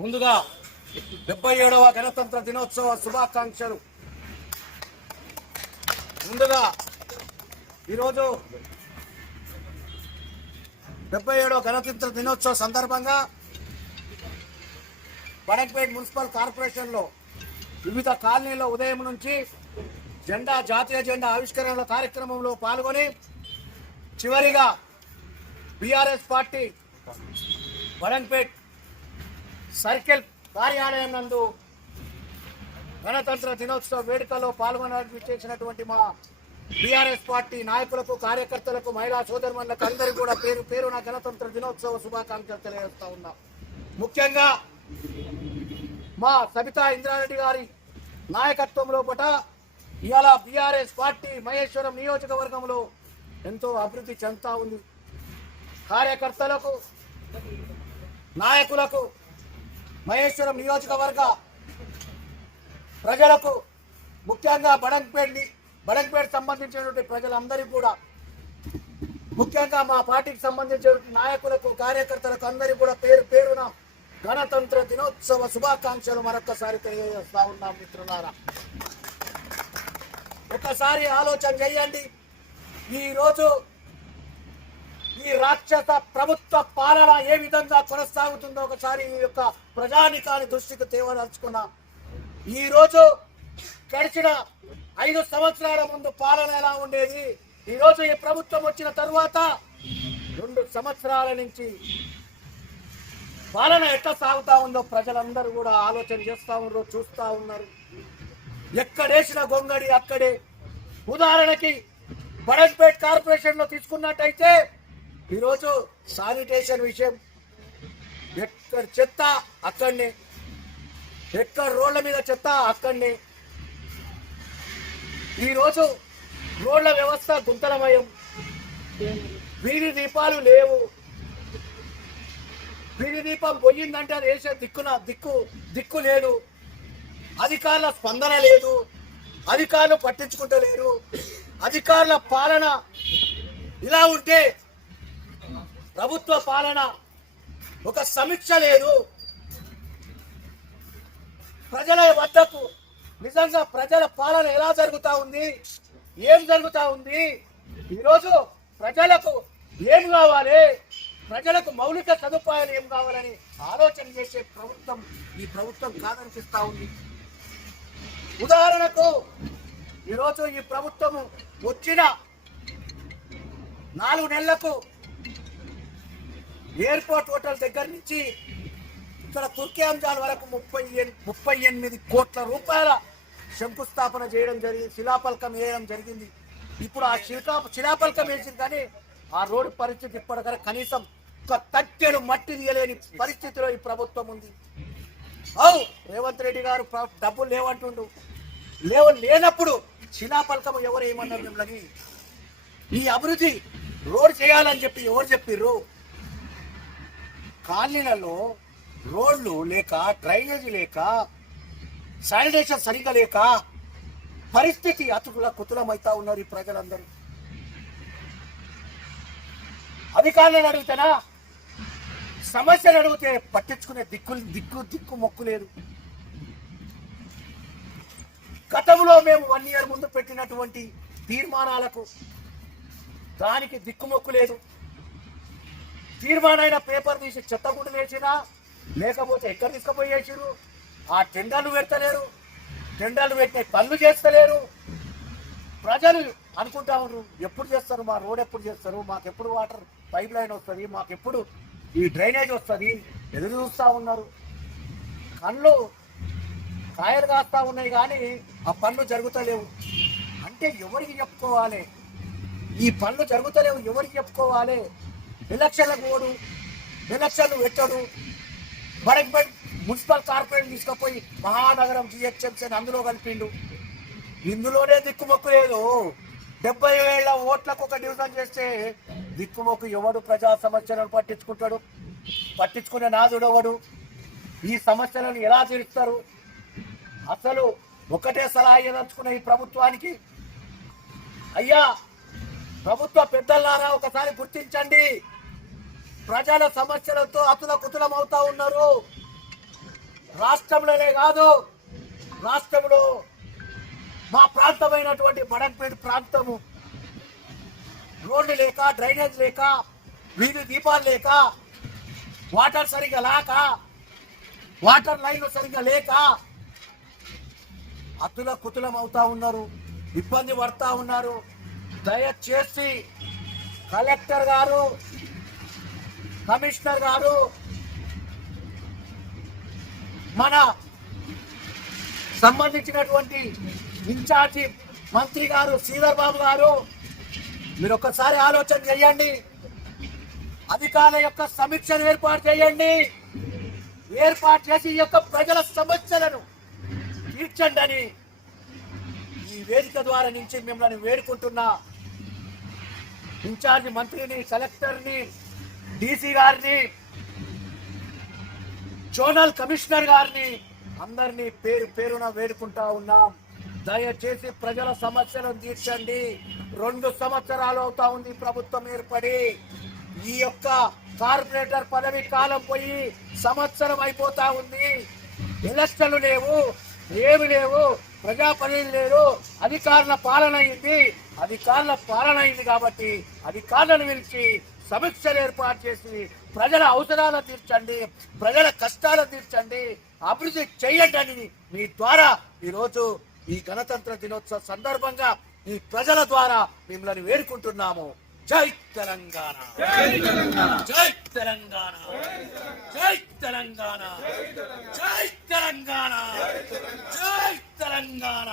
ముందుగా డెబ్బై ఏడవ గణతంత్ర దినోత్సవ శుభాకాంక్షలు. ముందుగా ఈరోజు డెబ్బై ఏడవ గణతంత్ర దినోత్సవ సందర్భంగా బడంపేట్ మున్సిపల్ కార్పొరేషన్లో వివిధ కాలనీలో ఉదయం నుంచి జెండా జాతీయ జెండా ఆవిష్కరణల కార్యక్రమంలో పాల్గొని చివరిగా బీఆర్ఎస్ పార్టీ వరంపేట్ సర్కిల్ కార్యాలయం నందు గణతంత్ర దినోత్సవ వేడుకలో పాల్గొనడానికి చేసినటువంటి మా బీఆర్ఎస్ పార్టీ నాయకులకు కార్యకర్తలకు మహిళా సోదరులకు అందరికీ కూడా పేరు పేరున గణతంత్ర దినోత్సవ శుభాకాంక్షలు తెలియజేస్తా ఉన్నాం. ముఖ్యంగా మా సబితా ఇంద్రారెడ్డి గారి నాయకత్వంలో పట ఇవాళ బీఆర్ఎస్ పార్టీ మహేశ్వరం నియోజకవర్గంలో ఎంతో అభివృద్ధి చెందుతా ఉంది. కార్యకర్తలకు నాయకులకు మహేశ్వరం నియోజకవర్గ ప్రజలకు ముఖ్యంగా బడంపేట్ బడంపేట్ సంబంధించినటువంటి ప్రజలందరికీ కూడా ముఖ్యంగా మా పార్టీకి సంబంధించినటువంటి నాయకులకు కార్యకర్తలకు అందరికీ కూడా పేరు పేరున గణతంత్ర దినోత్సవ శుభాకాంక్షలు మరొకసారి తెలియజేస్తా ఉన్నాం మిత్రులారా. ఒకసారి ఆలోచన చేయండి. ఈరోజు ఈ రాక్షస ప్రభుత్వ పాలన ఏ విధంగా కొనసాగుతుందో ఒకసారి ఈ యొక్క ప్రజానికాని దృష్టికి తేవదలుచుకున్నా ఈరోజు గడిచిన ఐదు సంవత్సరాల ముందు పాలన ఎలా ఉండేది? ఈరోజు ఈ ప్రభుత్వం వచ్చిన తరువాత రెండు సంవత్సరాల నుంచి పాలన ఎట్లా సాగుతా ఉందో ప్రజలందరూ కూడా ఆలోచన చేస్తూ ఉన్నారు చూస్తూ ఉన్నారు. ఎక్కడేసిన గొంగడి అక్కడే. ఉదాహరణకి బడన్పేట్ కార్పొరేషన్లో తీసుకున్నట్టయితే ఈరోజు శానిటేషన్ విషయం. ఎక్కడ చెత్త అక్కడనే. ఎక్కడ రోడ్ల మీద చెత్త అక్కడనే. ఈరోజు రోడ్ల వ్యవస్థ గుంతలమయం. వీధి దీపాలు లేవు. వీధి దీపం పోయిందంటే అది వేసే దిక్కున దిక్కు దిక్కు లేదు. అధికారుల స్పందన లేదు. అధికారులు పట్టించుకుంటలేరు. అధికారుల పాలన ఇలా ఉంటే ప్రభుత్వ పాలన ఒక సమీక్ష లేదు. ప్రజల వద్దకు నిజంగా ప్రజల పాలన ఎలా జరుగుతూ ఉంది? ఏం జరుగుతూ ఉంది? ఈరోజు ప్రజలకు ఏం కావాలి? ప్రజలకు మౌలిక సదుపాయాలు ఏం కావాలని ఆలోచన చేసే ప్రభుత్వం ఈ ప్రభుత్వం కాదనిపిస్తూ ఉంది. ఉదాహరణకు ఈరోజు ఈ ప్రభుత్వం వచ్చిన నాలుగు నెలలకు ఎయిర్పోర్ట్ హోటల్ దగ్గర నుంచి ఇక్కడ తుర్కీ అంజాల్ వరకు ముప్పై ముప్పై ఎనిమిది కోట్ల రూపాయల శంకుస్థాపన చేయడం జరిగింది శిలాపలకం వేయడం జరిగింది. ఇప్పుడు ఆ శిల్కా శిలాపలకం వేసింది కానీ ఆ రోడ్డు పరిస్థితి ఇప్పటికర కనీసం ఒక తట్టెడు మట్టి తీయలేని పరిస్థితిలో ఈ ప్రభుత్వం ఉంది. అవు రేవంత్ రెడ్డి గారు డబ్బులు లేవంటుండు. లేవ లేనప్పుడు శిలాపలకం ఎవరు ఏమన్నారు మిమ్మల్ని? ఈ అభివృద్ధి రోడ్ చేయాలని చెప్పి ఎవరు చెప్పిర్రు? కాలనీలలో రోడ్లు లేక డ్రైనేజీ లేక శానిటేషన్ సరిగా లేక పరిస్థితి అతుకుల కుతులమైతా ఉన్నారు ఈ ప్రజలందరూ. అధికారులను అడుగుతానా? సమస్యలు అడిగితే పట్టించుకునే దిక్కు దిక్కు దిక్కు మొక్కు లేదు. గతంలో మేము వన్ ఇయర్ ముందు పెట్టినటువంటి తీర్మానాలకు దానికి దిక్కుమొక్కు లేదు. తీర్మానమైన పేపర్ తీసి చెత్తగుండు వేసినా లేకపోతే ఎక్కడ తీసుకుపోయేసారు ఆ టెండర్లు పెడతలేరు. టెండర్లు పెట్టే పనులు చేస్తలేరు. ప్రజలు అనుకుంటా ఉన్నారు ఎప్పుడు చేస్తారు? మా రోడ్ ఎప్పుడు చేస్తారు? మాకు ఎప్పుడు వాటర్ పైప్ లైన్ వస్తుంది? మాకు ఎప్పుడు ఈ డ్రైనేజ్ వస్తుంది? ఎదురు చూస్తూ ఉన్నారు. కళ్ళు కాయలు కాస్తూ ఉన్నాయి కానీ ఆ పనులు జరుగుతలేవు. అంటే ఎవరికి చెప్పుకోవాలి? ఈ పనులు జరుగుతలేవు ఎవరికి చెప్పుకోవాలి? ఎలక్షన్లకు ఓడు ఎలక్షన్లు పెట్టడు బడక్ మున్సిపల్ కార్పొరేషన్ తీసుకుపోయి మహానగరం జిహెచ్ఎంసీ అందులో కలిపిండు. ఇందులోనే దిక్కుమొక్కు లేదు. డెబ్బై వేల ఓట్లకు ఒక డివిజన్ చేస్తే దిక్కుమొక్కు ఎవడు ప్రజా సమస్యలను పట్టించుకుంటాడు? పట్టించుకునే నాదుడెవడు ఈ సమస్యలను ఎలా తీరుస్తారు? అసలు ఒకటే సలహా ఇవ్వదలుచుకున్న ఈ ప్రభుత్వానికి? అయ్యా ప్రభుత్వ పెద్దలారా ఒకసారి గుర్తించండి. ప్రజల సమస్యలతో అతుల కుతులం అవుతా ఉన్నారు. రాష్ట్రంలోనే కాదు రాష్ట్రంలో మా ప్రాంతమైనటువంటి బడంపేట ప్రాంతము. రోడ్లు లేక డ్రైనేజ్ లేక వీధి దీపాలు లేక వాటర్ సరిగ్గా లేక వాటర్ లైన్లు సరిగ్గా లేక అతుల కుతులం అవుతా ఉన్నారు ఇబ్బంది పడతా ఉన్నారు. దయచేసి కలెక్టర్ గారు కమిషనర్ గారు మన సంబంధించినటువంటి ఇన్ఛార్జి మంత్రి గారు శ్రీధర్ బాబు గారు మీరు ఒక్కసారి ఆలోచన చేయండి. అధికారుల యొక్క సమీక్షను ఏర్పాటు చేయండి. ఏర్పాటు చేసి ఈ యొక్క ప్రజల సమస్యలను తీర్చండి అని ఈ వేదిక ద్వారా నుంచి మిమ్మల్ని వేడుకుంటున్నా. ఇన్ఛార్జి మంత్రిని సెలెక్టర్ని డీసీ గారిని జోనల్ కమిషనర్ గారిని అందరినీ పేరు పేరున వేడుకుంటా ఉన్నాం. దయచేసి ప్రజల సమస్యలను తీర్చండి. రెండు సంవత్సరాలు అవుతా ఉంది ప్రభుత్వం ఏర్పడి. ఈ యొక్క కార్పొరేటర్ పదవి కాలం పోయి సంవత్సరం అయిపోతా ఉంది. ఎలక్షన్లు లేవు ఏమి లేవు ప్రజాప్రతినిధులు లేరు అధికారుల పాలన అయింది. అధికారుల పాలన అయింది కాబట్టి అధికారులను పిలిచి సమీక్షలు ఏర్పాటు చేసి ప్రజల అవసరాలను తీర్చండి ప్రజల కష్టాలను తీర్చండి అభివృద్ధి చేయండి అని మీ ద్వారా ఈరోజు ఈ గణతంత్ర దినోత్సవ సందర్భంగా ఈ ప్రజల ద్వారా మిమ్మల్ని వేడుకుంటున్నాము. జై తెలంగాణ! జై తెలంగాణ! జై తెలంగాణ! జై తెలంగాణ! జై తెలంగాణ!